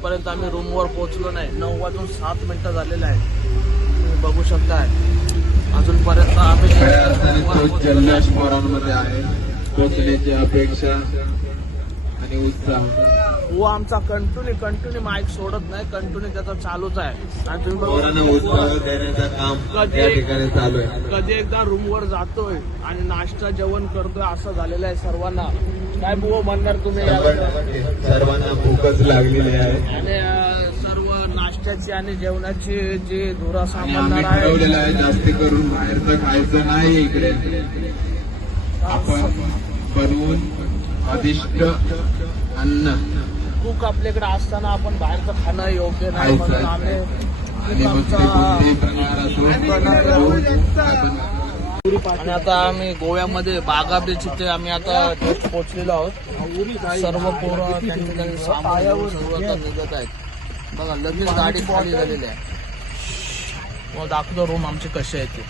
अजूनपर्यंत आम्ही रूमवर पोहोचलो नाही. 9:07 झालेले आहे. तुम्ही बघू शकताय अजूनपर्यंत आम्ही जल्लोष पोरांमध्ये आहे. पोचण्याची अपेक्षा आणि उत्साह. वो आमचा कंटिन्यू माईक सोडत नाही. कंटिन्यू त्याचा चालूच आहे. आणि तुम्ही पोरांना उत्साह देण्याचं काम या ठिकाणी चालू आहे. कधी एकदा रूमवर जातोय आणि नाश्ता जेवण करतोय असं झालेलं आहे सर्वांना. काय बुवा म्हणणार तुम्ही? सर्वांना भूकच लागलेली आहे आणि सर्व नाश्त्याची आणि जेवणाची जी धुरा आणि आम्ही सामानदार आहे ठरवलेलं आहे जास्ती करून बाहेरचं खायचं नाही. इकडे आपण बनवून अधिष्ट अन्न कुक आपल्याकडे असताना आपण बाहेरचं खाणं योग्य नाही. म्हणून आम्ही आणि मग ते कोणतेही प्रकार असो आपण आणि आता आम्ही गोव्यामध्ये बागा बीच इथे आम्ही आता जस्ट पोहोचलेलो आहोत. सर्व पोरं त्यांच्या सामान घेऊन सर्व आता निघत आहेत. बघा लगेच गाडी खाली झालेली आहे. मग दाखवतो रूम आमचे कसे आहेत ते.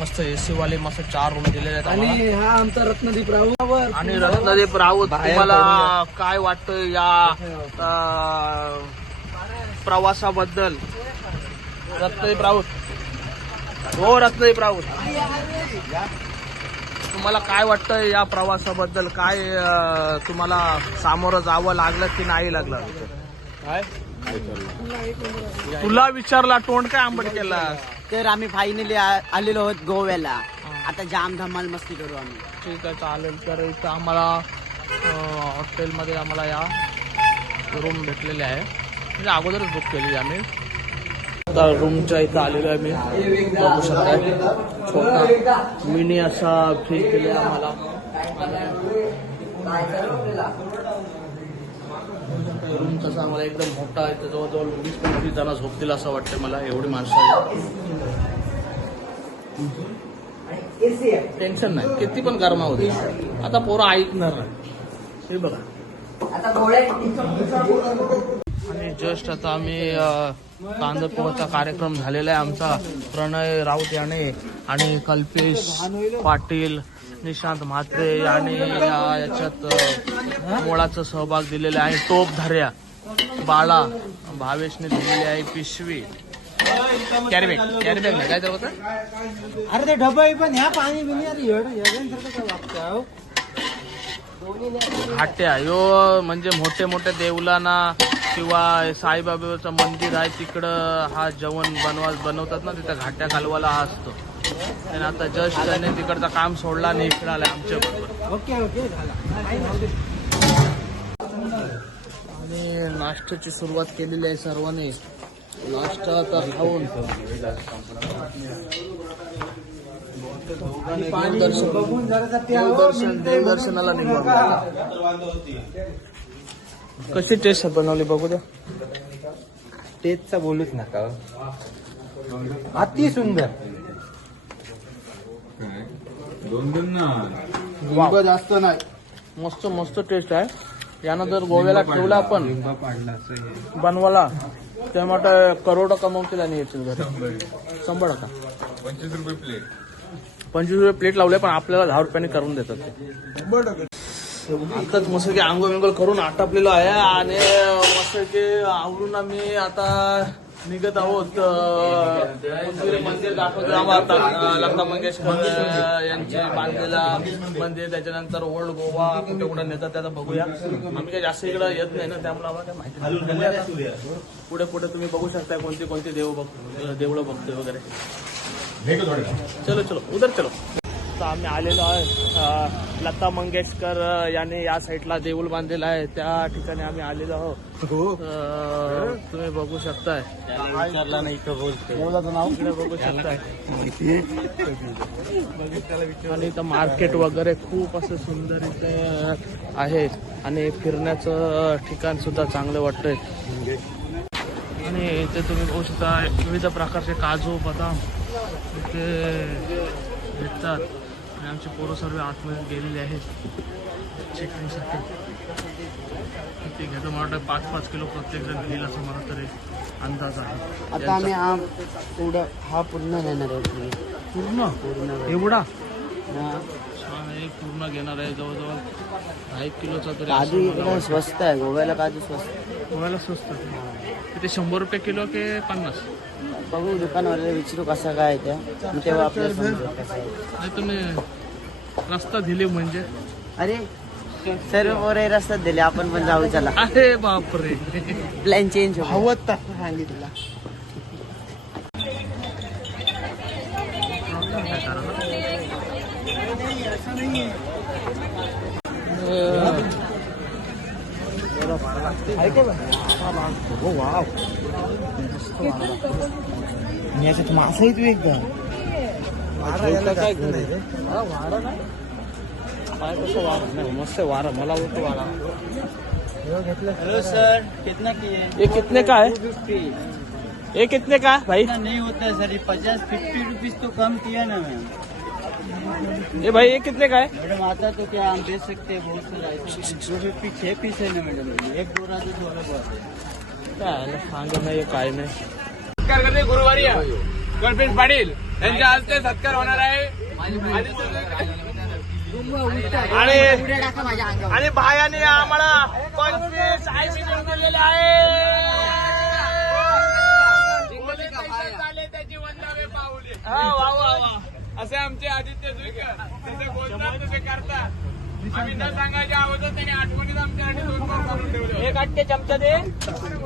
मस्त एसी वाले मस्त 4 रूम दिलेले आहेत. आणि हा आमचा रत्नदीप राऊत. आणि रत्नदीप राऊत तुम्हाला काय वाटतं या प्रवासाबद्दल? रत्नदीप राऊत हो रत्नदीप राऊत तुम्हाला काय वाटतं या प्रवासाबद्दल? काय तुम्हाला सामोरं जावं लागलं की नाही लागलं? काय तुला विचारला तोंड काय आंबट केला? तर आम्ही फायनली आलेलो आहोत गोव्याला. आता जाम धमाल मस्ती करू आम्ही. ठीक आहे चालेल. तर इथं आम्हाला हॉटेलमध्ये आम्हाला या रूम भेटलेले आहे. म्हणजे अगोदरच बुक केली आम्ही. आता रूमच्या इथं आलेलो आहे मी. बघू शकताय छोटा मिनी असा फ्रीज केले आम्हाला. रूम तसा आम्हाला एकदम मोठा आहे. जवळजवळ 20-25 जण झोपतील असं वाटतं मला. एवढी माणसं आहेत. टेन्शन नाही. किती पण गरमा होते. आता पोरं ऐकणार नाही. हे बघा. आणि जस्ट आता आम्ही कांदपोळचा कार्यक्रम झालेला आहे आमचा. प्रणय राऊत याने आणि कल्पेश पाटील, निशांत म्हात्रे याने याच्यात मोळाचा सहभाग दिलेला आहे. टोप धर्या बाळा भावेशने दिलेली आहे पिशवी. कॅरीबॅग नाही काय तर होतं. अरे ते डबा पण ह्या पाणी बिनी घाट्या यो म्हणजे मोठे मोठे देवलांना किंवा साईबाबाचं मंदिर आहे तिकडं हा जेवण बनवतात ना. तिथं घाट्या कालवाला हा असतो. आणि आता जस्ट त्याने तिकडचं काम सोडला आणि इकडे आलाय आमच्या बरोबर. ओके झाला. आणि नाश्त्याची सुरुवात केलेली आहे सर्वांनी. नाश्ता आता खाऊन देवदर्शनाला निघून. कशी टेस्ट बनवली बघू द्या. टेस्टचा बोलूच नका. अति सुंदर. वाव. जास्त नाही. मस्त टेस्ट आहे. यानं जर गोव्याला ठेवला आपण बनवायला तेव्हा करोड कमवतील आणि येतील घरी. 100 टक्का. 25 रुपये प्लेट लावले पण आपल्याला 10 रुपयाने करून देतात ते. आताच मस्त की आंघोळ विंगोळ करून आटापलेलो आहे आणि मस्त की आवरून आम्ही आता निघत आहोत. मंदिर दाखवतो आम्हाला. लता मंगेशकर यांचे बांधलेला मंदिर. त्याच्यानंतर ओल्ड गोवा कुठे कुठे नेतात त्याचा बघूया. आम्ही काही जास्त इकडे येत नाही ना त्यामुळे आम्हाला काही माहिती नाही. पुढे तुम्ही बघू शकता कोणते देवळं बघतोय वगैरे. चलो उधर चलो. तर आम्ही आलेलो आहे लता मंगेशकर याने या साईडला देऊळ बांधलेला आहे त्या ठिकाणी आम्ही आलेलो आहोत. तुम्ही बघू शकताय. विचारला नाही इथं इकडे बघू शकताय. आणि इथं मार्केट वगैरे खूप असं सुंदर इथे आहे आणि फिरण्याचं ठिकाण सुद्धा चांगलं वाटतंय. आणि इथे तुम्ही बघू शकता विविध प्रकारचे काजू बदाम इथे भेटतात. आणि आमचे पोरं सर्व आतमध्ये गेलेले आहेत चेकिंगसाठी. ते घेतो मला वाटतं 5-5 किलो प्रत्येक जण घेईल असं मला तरी अंदाज आहे. आता आम्ही हा पूर्ण घेणार आहे. पूर्ण एवढा एक पूर्ण घेणार आहे जवळजवळ 1.5 किलोचा तरी काजू असेल मला इकडे वाटतं. स्वस्त आहे, गोव्याला काजू स्वस्त. गोव्याला स्वस्त ते 100 रुपये किलो की 50? बघू दुकानवाल्याला विचारू कसं काय आहे त्या, मग तेव्हा आपल्याला समजेल कसं आहे. नाही तुम्ही रस्ता दिले म्हणजे. अरे सर्व पोरे रस्त्यात दिले, आपण पण जाऊ चला. अरे बापरे. प्लॅन चेंज हवत सांगितलं. हो वाव, याच्यात मासा येतो एकदा. काय घर आहे रे? काय कसं वारा नाही, मस्त आहे वारा, मला आवडतो वारा. हेलो सर, कितना किए? ये कितने का है? 250. ये कितने का है भाई? इतना नहीं होता है सर, ये 50-50 रुपीज तो कम किया ना मैम. ये भाई ये कितने का है? मैडम आता तो क्या हम दे सकते हैं बहुत सारा ऐसे. 250 6 पीस है ना मैडम, एक बोरा तो थोड़ा बहुत है. काय सांग नाही काय नाही. सत्कार करते गुरुवारी गणपेश पाटील यांच्या हस्ते सत्कार होणार आहे. आणि भायाने आम्हाला 25-80 गुण दिलेले आहे. त्याची वंदावे पाऊले हा, वा वा वा. असे आमचे आदित्य जुईकर जसे बोलतात तसे करतात. आम्ही न सांगायच्या अगोदर त्याने आठवणीत आमच्यासाठी 2 पाव करून ठेवले. एक अटके चमचा दे.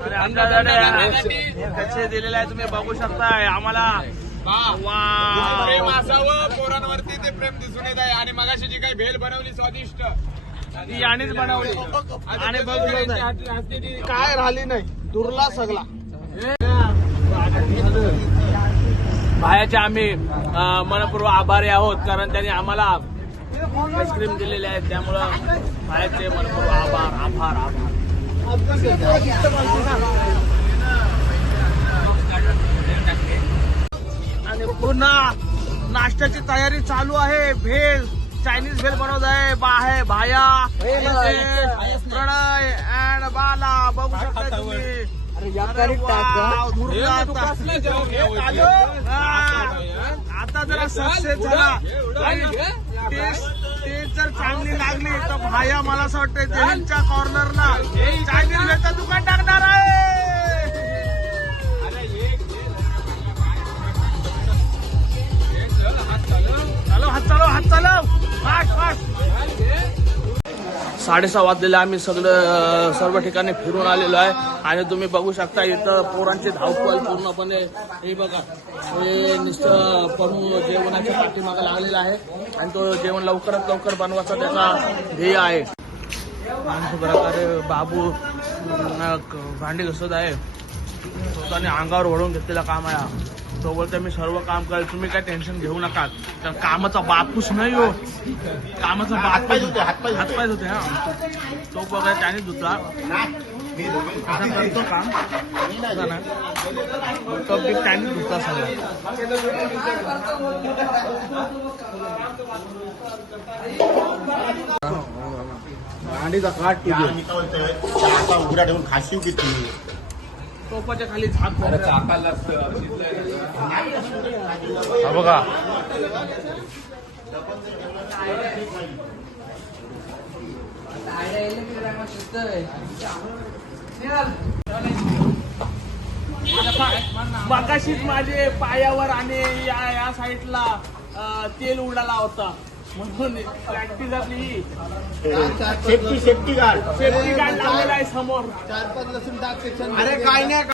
अरे आमच्याकडे कसे दिलेले आहे तुम्ही बघू शकताय आम्हाला. प्रेम असावं पोरांवरती, ते प्रेम दिसून येत आहे. आणि मगाशी जी काही भेल बनवली स्वादिष्ट ती यानेच बनवली. आणि बघू हस्ते ती काय राहिली नाही, दुर्ला सगळा. भायाचे आम्ही मनपूर्वक आभारी आहोत, कारण त्यांनी आम्हाला आईस्क्रीम दिलेले आहेत. त्यामुळं भायाचे मनपूर्वक आभार. आणि पुन्हा नाश्त्याची तयारी चालू आहे. भेल, चायनीज भेल बनवत आहे भाया, प्रणय अँड बाला. बघू शकता तुम्ही. आता जरा सक्सेस झाला आणि टेस्ट जर चांगली लागली तर भाया मला असं वाटतं जैनच्या कॉर्नरला चायनीज भेलचं दुकान टाकणार आहे. हात चालव फास्ट. 6:30 वाजलेले आम्ही सर्व ठिकाणी फिरून आलेलो आहे. आणि तुम्ही बघू शकता इथं पोरांची धावपळ पूर्णपणे. हे बघा, हे नुसतं जेवणाच्या पाठीमागे लागलेलं आहे आणि तो जेवण लवकरात लवकर बनवायचा त्याचा ध्येय आहे. आणि प्रकारे बाबू भांडी घसत आहे. स्वतःने अंगावर ओढून घेतलेलं काम आहे. तो बोलतो मी सर्व काम करेल, तुम्ही काय टेन्शन घेऊ नका. तर कामाचा बापूस नाही हो, कामाचा बापूस हातपाय होते. हा, तो वगैरे त्याने धुतला असा करतो काम तो बी त्याने धुतला सगळं. भांडीचा काट उघडा ठेवून खाशीव किती टोपाच्या खाली झाक बघा. मगाशीच माझे पायावर आणि या साईडला तेल उडाला होता, म्हणून प्रॅक्टिस आपली ही सेफ्टी गार्ड सेफ्टी गार्ड लागलेला आहे समोर. 4-5 लसूण टाक. अरे काय नाही.